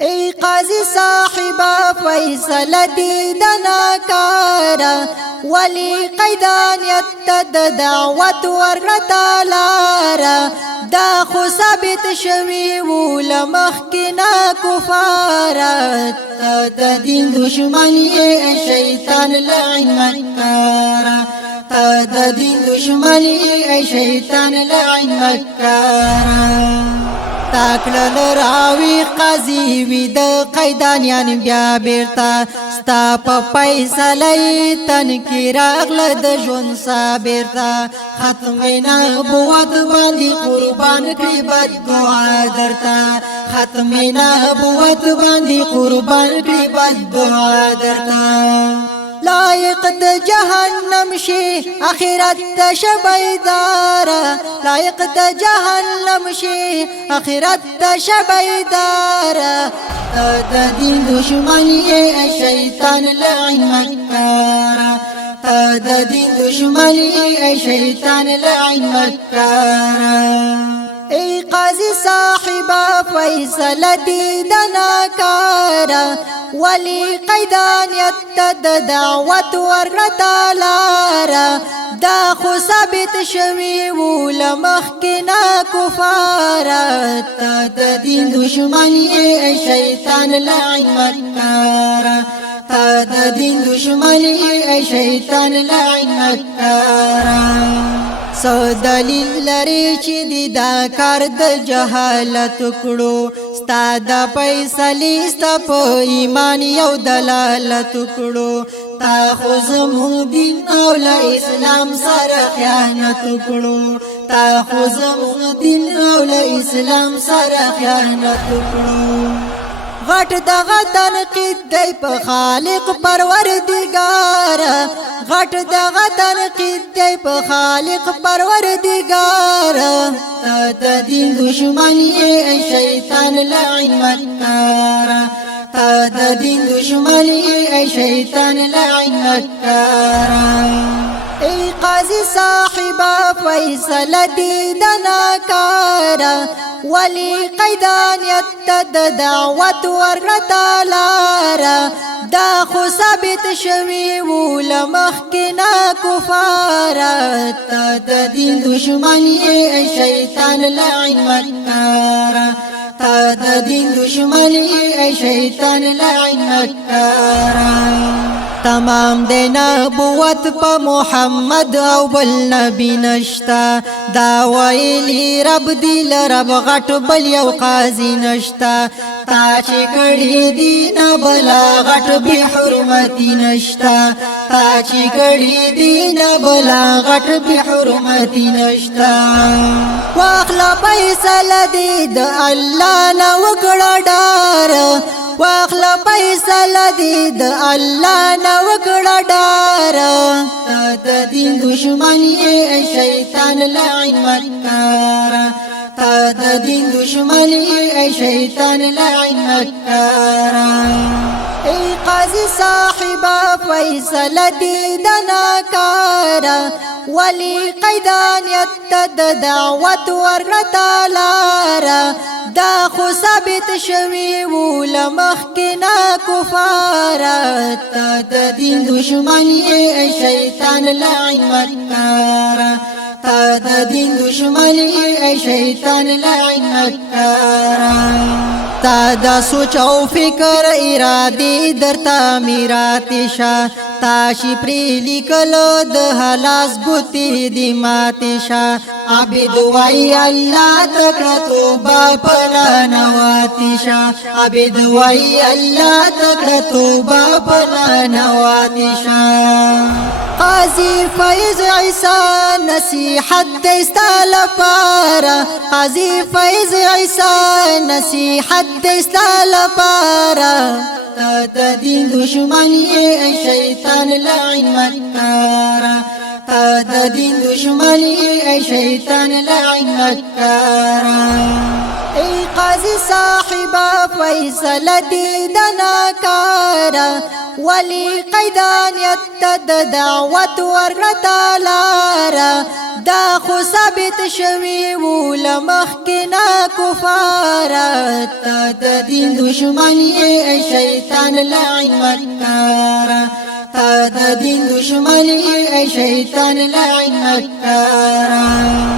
ای قاضی صاحبا فیصله دی د ناکارا ولی قیدانیت د دعوت ورتالارا دا خو ثابت شوی و لمخکنا کفارت د دین دشمنی ای شیطان لعن مکارا د دین دشمنی ای شیطان لعن مکارا تاکل راوی قاضی وی د قیدانیان بیا بیرتا ستا په فیصله تن کی راغله د ژوند صابرتا ختم نبوت باندې قربان کړي بد دعا درتا ختم نبوت باندې قربان کړي بد دعا درتا لائق د جهنم شي اخرت د شبیدارا لائق د جهنم شي اخرت د شبیدارا د دین دشمنی ای شیطان لعن مکارا د دین دشمنی ای شیطان لعن مکارا ای قاضی صاحبا فیصله دی د ناکارا ولی قیدانیت د دعوت ورتالارا دا خو ثابت شوی و لمخکنا کفارت د دین دشمنی ای شیطان لعن مکارا د دین دشمنی ای شیطان لعن مکارا سو دلیل لري چې دی دا کار د جهالت کړو ستا د فیصلې ستا په ایمان یو دلالت کړو تا خو زموږ دین او له اسلام سره خیانت کړو تا خو زموږ دین او له اسلام سره خیانت کړو غټ دغه تنقید دی په خالق پروردگار غټ دغه تنقید دی په خالق پروردگار د دین دشمنی ای شیطان لعن مکارا د دین دشمنی ای شیطان لعن مکارا ای قاضی صاحبا فیصله دی د ناکارا ولی قیدانیت د دعوت ورتالارا دا خو ثابت شوی و لمخکنا کفارت د دین دشمنی ای شیطان لعن مکارا د دین دشمنی ای شیطان لعن مکارا تمام د نبوت په محمد او بل نبی نشتا دا ویلی رب دی لرب غټ بل یو قاضی نشتا تا چې کړي دی نه بلا غټ به حرمتی نشتا تا چې کړي دی نه بلا غټ به حرمتی نشتا واخلا فیصله دی د الله نه وکړه ډار واخلا فیصله دی د الله نه وکړه ډار د دین دشمنی ای شیطان لعن مکارا د دین دشمنی ای شیطان لعن مکارا ای قاضی صاحبا فیصله دی د ناکارا ولی قیدانیت د دعوت ورتالارا دا خو ثابت شوی و لمخکنا کفارت د دین دشمنی ای شیطان لعن مکارا د دین دشمنی ای شیطان لعن مکارا تا دا سوچ او فکر ارادی درتا میراتی شا تاشی پری لیکلو د حلاس گوتی دی ماتی شا عبد وی اللہ تکڑا توبا پنا نواتی شا عبد وی اللہ تکڑا توبا پنا نواتی شا قاضی فیض عیسیٰ نصیحت دیستا لپارا قاضی فیض عیسیٰ نصیحت دیستا لپارا د دین دشمنی ای شیطان لعن مکارا د دین دشمنی ای شیطان لعن مکارا ای قاضی صاحبا فیصله دی د ناکارا ولی قیدانیت تد دعوت ورغتا لارا دا خو ثابت شوی و لمخکنا کفارا تا دا دین دشمنی ای شیطان لعن مکارا تا دا دین دشمنی ای شیطان لعن مکارا